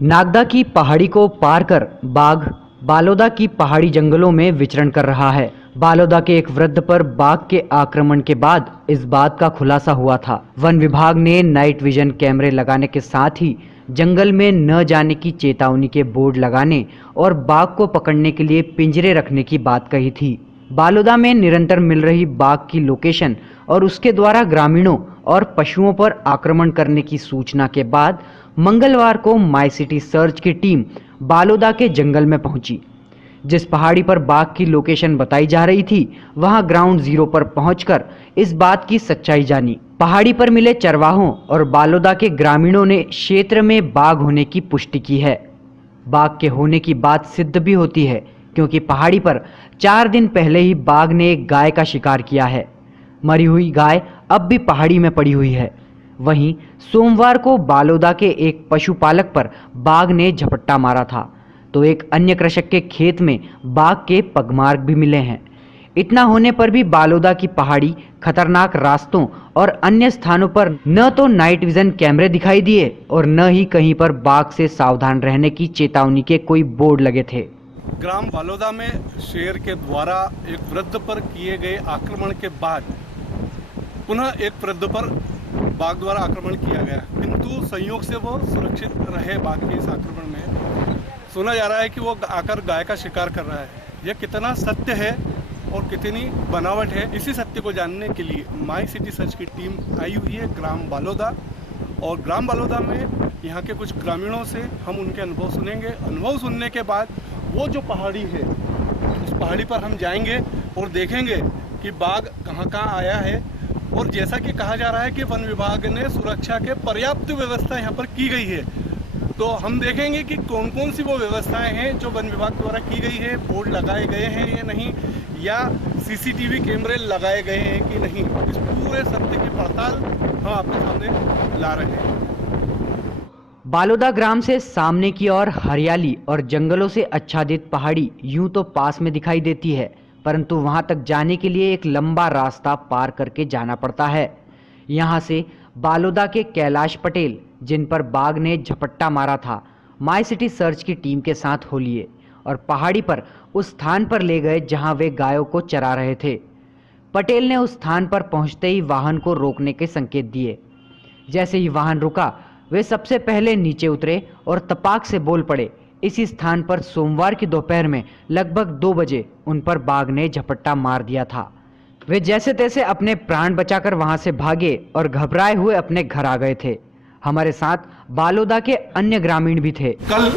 नागदा की पहाड़ी को पार कर बाघ बालोदा की पहाड़ी जंगलों में विचरण कर रहा है। बालोदा के एक वृद्ध पर बाघ के आक्रमण के बाद इस बात का खुलासा हुआ था। वन विभाग ने नाइट विजन कैमरे लगाने के साथ ही जंगल में न जाने की चेतावनी के बोर्ड लगाने और बाघ को पकड़ने के लिए पिंजरे रखने की बात कही थी। बालोदा में निरंतर मिल रही बाघ की लोकेशन और उसके द्वारा ग्रामीणों और पशुओं पर आक्रमण करने की सूचना के बाद मंगलवार को माई सिटी सर्च की टीम बालोदा के जंगल में पहुंची। जिस पहाड़ी पर बाघ की लोकेशन बताई जा रही थी, वहां ग्राउंड जीरो पर पहुंचकर इस बात की सच्चाई जानी। पहाड़ी पर मिले चरवाहों और बालोदा के ग्रामीणों ने क्षेत्र में बाघ होने की पुष्टि की है। बाघ के होने की बात सिद्ध भी होती है, क्योंकि पहाड़ी पर 4 दिन पहले ही बाघ ने एक गाय का शिकार किया है। मरी हुई गाय अब भी पहाड़ी में पड़ी हुई है। वहीं सोमवार को बालोदा के एक पशुपालक पर बाघ ने झपट्टा मारा था, तो एक अन्य कृषक के खेत में बाघ के पगमार्क भी मिले हैं। इतना होने पर भी बालोदा की पहाड़ी खतरनाक रास्तों और अन्य स्थानों पर न तो नाइट विजन कैमरे दिखाई दिए और न ही कहीं पर बाघ से सावधान रहने की चेतावनी के कोई बोर्ड लगे थे। ग्राम बालोदा में शेर के द्वारा एक वृद्ध पर किए गए आक्रमण के बाद पुनः एक वृद्ध पर बाघ द्वारा आक्रमण किया गया, किंतु संयोग से वो सुरक्षित रहे। बाघ के इस आक्रमण में सुना जा रहा है कि वो आकर गाय का शिकार कर रहा है। यह कितना सत्य है और कितनी बनावट है, इसी सत्य को जानने के लिए माई सिटी सर्च की टीम आई हुई है ग्राम बालोदा। और ग्राम बालोदा में यहाँ के कुछ ग्रामीणों से हम उनके अनुभव सुनेंगे। अनुभव सुनने के बाद वो जो पहाड़ी है, उस पहाड़ी पर हम जाएंगे और देखेंगे कि बाघ कहाँ कहाँ आया है। और जैसा कि कहा जा रहा है कि वन विभाग ने सुरक्षा के पर्याप्त व्यवस्था यहाँ पर की गई है, तो हम देखेंगे कि कौन कौन सी वो व्यवस्थाएं हैं जो वन विभाग द्वारा की गई है। बोर्ड लगाए गए हैं या नहीं, या सीसीटीवी कैमरे लगाए गए हैं कि नहीं, इस पूरे सत्य की पड़ताल हम आपके सामने ला रहे हैं। बालोदा ग्राम से सामने की ओर हरियाली और जंगलों से आच्छादित पहाड़ी यूं तो पास में दिखाई देती है, परंतु वहां तक जाने के लिए एक लंबा रास्ता पार करके जाना पड़ता है। यहां से बालोदा के कैलाश पटेल, जिन पर बाघ ने झपट्टा मारा था, माई सिटी सर्च की टीम के साथ हो लिए और पहाड़ी पर उस स्थान पर ले गए जहां वे गायों को चरा रहे थे। पटेल ने उस स्थान पर पहुंचते ही वाहन को रोकने के संकेत दिए। जैसे ही वाहन रुका, वे सबसे पहले नीचे उतरे और तपाक से बोल पड़े। इसी स्थान पर सोमवार की दोपहर में लगभग 2 बजे उन पर बाघ ने झपट्टा मार दिया था। वे जैसे तैसे अपने प्राण बचाकर वहां से भागे और घबराए हुए अपने घर आ गए थे। हमारे साथ बालोदा के अन्य ग्रामीण भी थे। कल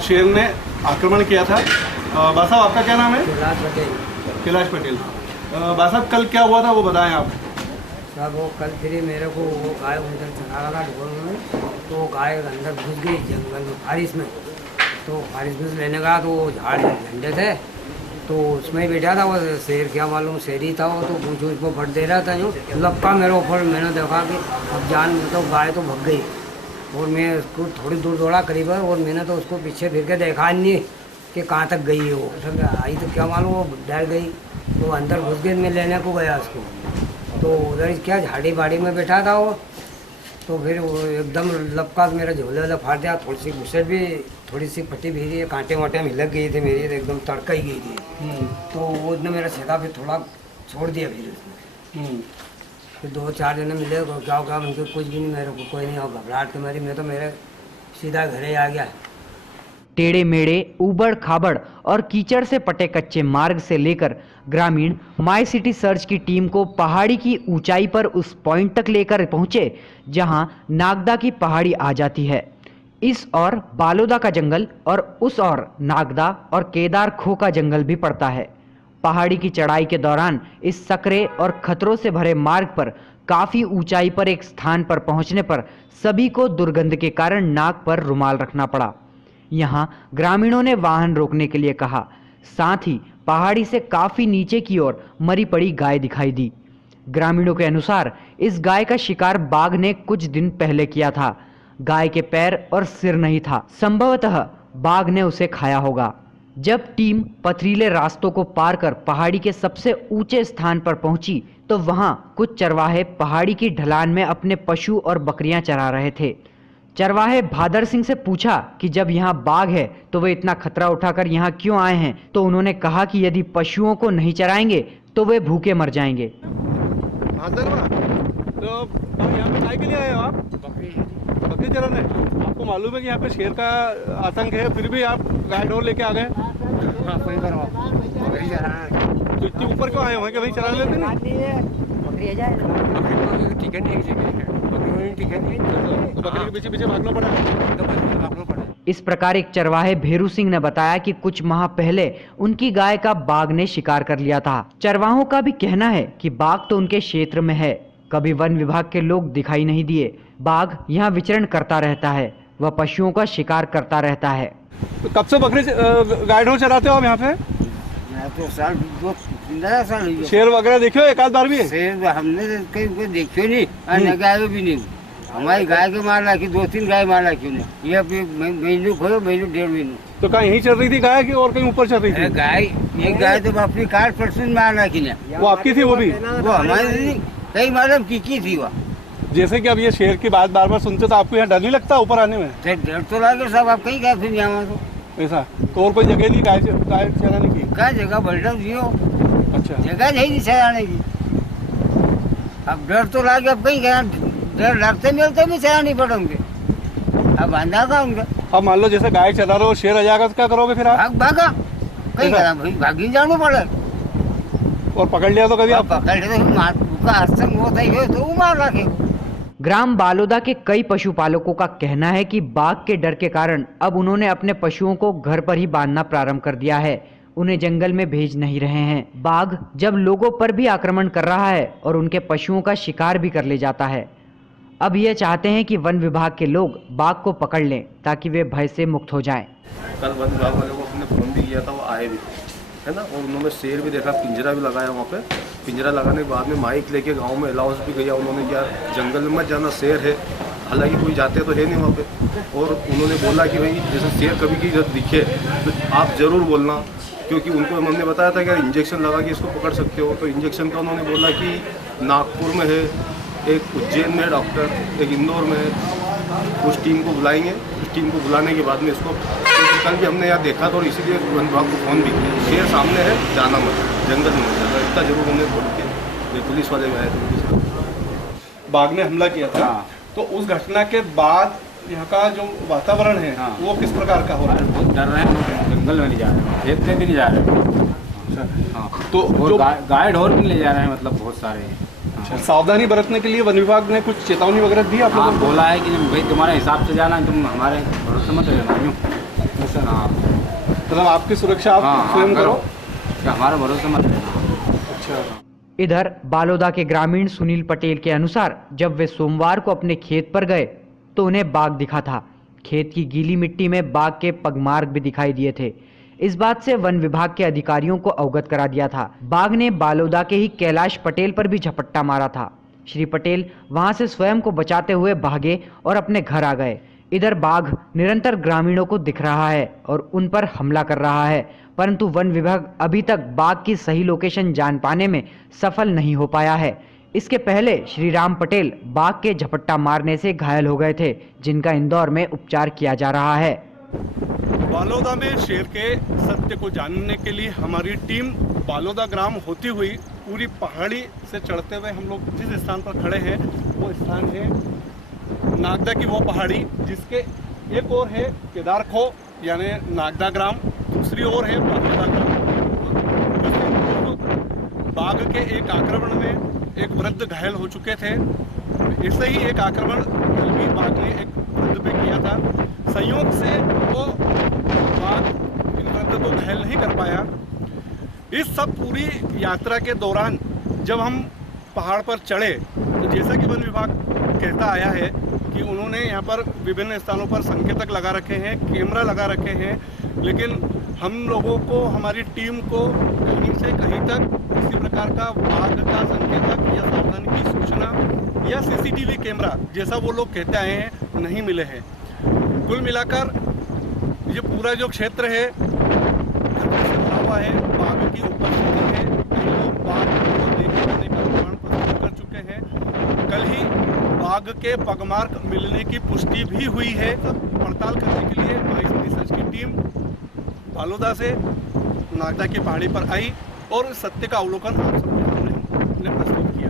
शेर ने आक्रमण किया था। बा साहब, आपका क्या नाम है? कैलाश पटेल। कैलाश पटेल। बा साहब, कल क्या हुआ था वो बताएं आप। साहब, वो कल फिर मेरे को वो गाय अंदर चला रहा था ढोल में, तो गाय अंदर घुस गई जंगल में, फारिश में। तो फारिश में लेने गया तो वो झाड़ झंडे थे, तो उसमें ही बैठा था वो शेर, क्या मालूम शेर ही था वो, तो पूछ उसको फट दे रहा था यूँ लपका मेरे ऊपर। मैंने देखा कि अब जान तो गाय तो भग गई, और मैं उसको थोड़ी दूर दौड़ा करीब, और मैंने तो उसको पीछे फिर के देखा नहीं कि कहाँ तक गई है वो। आई तो क्या मालूम वो डर गई, तो अंदर घुस गई। मैं लेने को गया उसको, तो उधर क्या झाड़ी बाड़ी में बैठा था वो, तो फिर वो एकदम लपका मेरा झोले वाला फाड़ दिया। थोड़ी सी घुसेट भी थोड़ी सी फटी भी रही है, कांटे वाटे में हिलक गई थी मेरी, तो एकदम तड़का ही गई थी। तो वो उसने मेरा छेदा फिर थोड़ा छोड़ दिया। फिर उसने फिर 2-4 जने मिले, क्या हो गया उनके, कुछ भी नहीं, मेरे को कोई नहीं। और घबराहट के मारी मैं तो मेरे सीधा घरे आ गया। टेढ़े मेढ़े, ऊबड़ खाबड़ और कीचड़ से पटे कच्चे मार्ग से लेकर ग्रामीण माई सिटी सर्च की टीम को पहाड़ी की ऊंचाई पर उस पॉइंट तक लेकर पहुंचे जहां नागदा की पहाड़ी आ जाती है। इस ओर बालोदा का जंगल और उस ओर नागदा और केदार खो का जंगल भी पड़ता है। पहाड़ी की चढ़ाई के दौरान इस सकरे और खतरों से भरे मार्ग पर काफी ऊंचाई पर एक स्थान पर पहुंचने पर सभी को दुर्गंध के कारण नाक पर रुमाल रखना पड़ा। यहाँ ग्रामीणों ने वाहन रोकने के लिए कहा। साथ ही पहाड़ी से काफी नीचे की ओर मरी पड़ी गाय दिखाई दी। ग्रामीणों के अनुसार इस गाय का शिकार बाघ ने कुछ दिन पहले किया था। गाय के पैर और सिर नहीं था, संभवतः बाघ ने उसे खाया होगा। जब टीम पथरीले रास्तों को पार कर पहाड़ी के सबसे ऊंचे स्थान पर पहुंची, तो वहां कुछ चरवाहे पहाड़ी की ढलान में अपने पशु और बकरियां चरा रहे थे। चरवाहे भादर सिंह से पूछा कि जब यहाँ बाघ है तो वे इतना खतरा उठाकर यहाँ क्यों आए हैं, तो उन्होंने कहा कि यदि पशुओं को नहीं चराएंगे तो वे भूखे मर जाएंगे। तो यहाँ पे काय के लिए आए हो आप? बकरी चराने। आपको मालूम है कि यहाँ पे शेर का आतंक है, फिर भी आप गाय ढोर लेके आ गए? तो इतनी ऊपर क्यों आए हो कि भाई चरा लेते नहीं? तो बकरी के पीछे पीछे भागना पड़ा। इस प्रकार एक चरवाहे भेरू सिंह ने बताया कि कुछ माह पहले उनकी गाय का बाघ ने शिकार कर लिया था। चरवाहों का भी कहना है कि बाघ तो उनके क्षेत्र में है, कभी वन विभाग के लोग दिखाई नहीं दिए। बाघ यहाँ विचरण करता रहता है, वह पशुओं का शिकार करता रहता है। तो कब से बकरी गाय ढोर चराते हो आप यहाँ पे? तो साल 15 साल हो गए। शेर वगैरह देखे हो एक आध बार भी? शेर हमने कहीं देखो नहीं और गाय भी नहीं। हमारी गाय के मार रखी, 2-3 गाय मार रखी उन्हें। ये महीनों खोलो, महीनों 1.5 महीनों। तो कहाँ यहीं चल रही थी गाय की और कहीं ऊपर चल रही थी? गाय, एक गाय तो अपनी कार परसों मार रखी ने। वो आपकी थी? वो भी वो हमारी कई मालूम की थी वो। जैसे कि अब ये शेर की बात बार बार सुनते तो आपको यहाँ डर नहीं लगता ऊपर आने में? डर तो लगे सब, आप कहीं गए फिर यहाँ तो ऐसा तो और कोई जगह नहीं गाय चराने की? क्या जगह बढ़ जियो। अच्छा, जगह नहीं चराने की। अब डर तो लगे, अब कहीं गया डर लगते मिलते नहीं चरा नहीं पड़े उनके। अब बांधा था उनका। अब मान लो जैसे गाय चला रहे हो, शेर आ जाएगा तो क्या करोगे फिर आप? भागा कहीं करा भाई, भागी जाना पड़े। और पकड़ लिया तो कभी आप? पकड़ लिया तो मार का हस्तक होता ही हो तो वो मार रखे। ग्राम बालोदा के कई पशुपालकों का कहना है कि बाघ के डर के कारण अब उन्होंने अपने पशुओं को घर पर ही बांधना प्रारंभ कर दिया है, उन्हें जंगल में भेज नहीं रहे हैं। बाघ जब लोगों पर भी आक्रमण कर रहा है और उनके पशुओं का शिकार भी कर ले जाता है। अब ये चाहते हैं कि वन विभाग के लोग बाघ को पकड़ लें ताकि वे भय से मुक्त हो जाएं। कल वन विभाग वाले को अपने फोन भी किया था, वो आए भी है ना, और उन्होंने शेर भी देखा, पिंजरा भी लगाया वहाँ पे। पिंजरा लगाने के बाद में माइक लेके गांव में अलाउंस भी किया उन्होंने, क्या जंगल में मत जाना, शेर है। हालांकि कोई जाते तो है नहीं वहाँ पे। और उन्होंने बोला कि भाई जैसे शेर कभी की जब दिखे तो आप ज़रूर बोलना, क्योंकि उनको हमने बताया था कि इंजेक्शन लगा के इसको पकड़ सकते हो। तो इंजेक्शन का उन्होंने बोला कि नागपुर में है, एक उज्जैन में डॉक्टर, एक इंदौर में है। उस टीम को बुलाएंगे, उस टीम को बुलाने के बाद में इसको, कल भी हमने यहाँ देखा था और इसीलिए वन विभाग को फ़ोन भी किया, शेर सामने है, जाना मत, जंगल में मत जाना, इतना जरूर हमने बोल के। पुलिस वाले भी आए थे। बाघ ने हमला किया था। तो उस घटना के बाद यहाँ का जो वातावरण है वो किस प्रकार का हो रहा है? डर रहे हैं, जंगल में नहीं जा रहे, खेत में भी नहीं जा रहे। हाँ, तो जो गाय ढोर भी ले जा रहे हैं, मतलब बहुत सारे। सावधानी बरतने के लिए वन विभाग ने कुछ चेतावनी वगैरह दी आप लोगों को? बोला है कि भाई तुम्हारे हिसाब से जाना है, तुम हमारे भरोसे मत रहना। हाँ, मतलब आपकी सुरक्षा आप स्वयं करो, हमारे भरोसे मत रहना। अच्छा। इधर बालोदा के ग्रामीण सुनील पटेल के अनुसार जब वे सोमवार को अपने खेत पर गए तो उन्हें बाघ दिखा था। खेत की गीली मिट्टी में बाघ के पगमार्ग भी दिखाई दिए थे। इस बात से वन विभाग के अधिकारियों को अवगत करा दिया था। बाघ ने बालोदा के ही कैलाश पटेल पर भी झपट्टा मारा था। श्री पटेल वहां से स्वयं को बचाते हुए भागे और अपने घर आ गए। इधर बाघ निरंतर ग्रामीणों को दिख रहा है और उन पर हमला कर रहा है, परंतु वन विभाग अभी तक बाघ की सही लोकेशन जान पाने में सफल नहीं हो पाया है। इसके पहले श्री राम पटेल बाघ के झपट्टा मारने से घायल हो गए थे, जिनका इंदौर में उपचार किया जा रहा है। बालोदा में शेर के सत्य को जानने के लिए हमारी टीम बालोदा ग्राम होती हुई पूरी पहाड़ी से चढ़ते हुए हम लोग जिस स्थान पर खड़े हैं वो स्थान है नागदा की वो पहाड़ी, जिसके एक ओर है केदारखो यानी नागदा ग्राम, दूसरी ओर है बालोदा ग्राम। बाघ के एक आक्रमण में एक वृद्ध घायल हो चुके थे। ऐसे ही एक आक्रमण कल भी बाघ ने एक वृद्ध पे किया था। संयोग से वो बाघ इन वृद्ध को घायल नहीं कर पाया। इस सब पूरी यात्रा के दौरान जब हम पहाड़ पर चढ़े तो जैसा कि वन विभाग कहता आया है कि उन्होंने यहाँ पर विभिन्न स्थानों पर संकेतक लगा रखे हैं, कैमरा लगा रखे हैं, लेकिन हम लोगों को, हमारी टीम को कहीं से कहीं तक किसी प्रकार का बाघ का संकेतक या सावधानी की सूचना या सीसीटीवी कैमरा जैसा वो लोग कहते आए हैं नहीं मिले हैं। कुल मिलाकर ये पूरा जो क्षेत्र है खतरे से भरा हुआ है, बाघ की उपस्थिति है। कई लोग बाघ को देखने का प्रमाण प्रस्तुत कर चुके हैं। कल ही बाघ के पगमार्क मिलने की पुष्टि भी हुई है। पड़ताल करने के लिए माई सिटी सर्च की टीम बालोदा से नागदा की पहाड़ी पर आई और सत्य का अवलोकन आप सबके सामने हमने प्रस्तुत किया।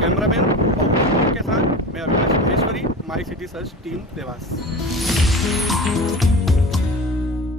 कैमरामैन के साथ मैं Avinash Maheshwari, my city search team Dewas.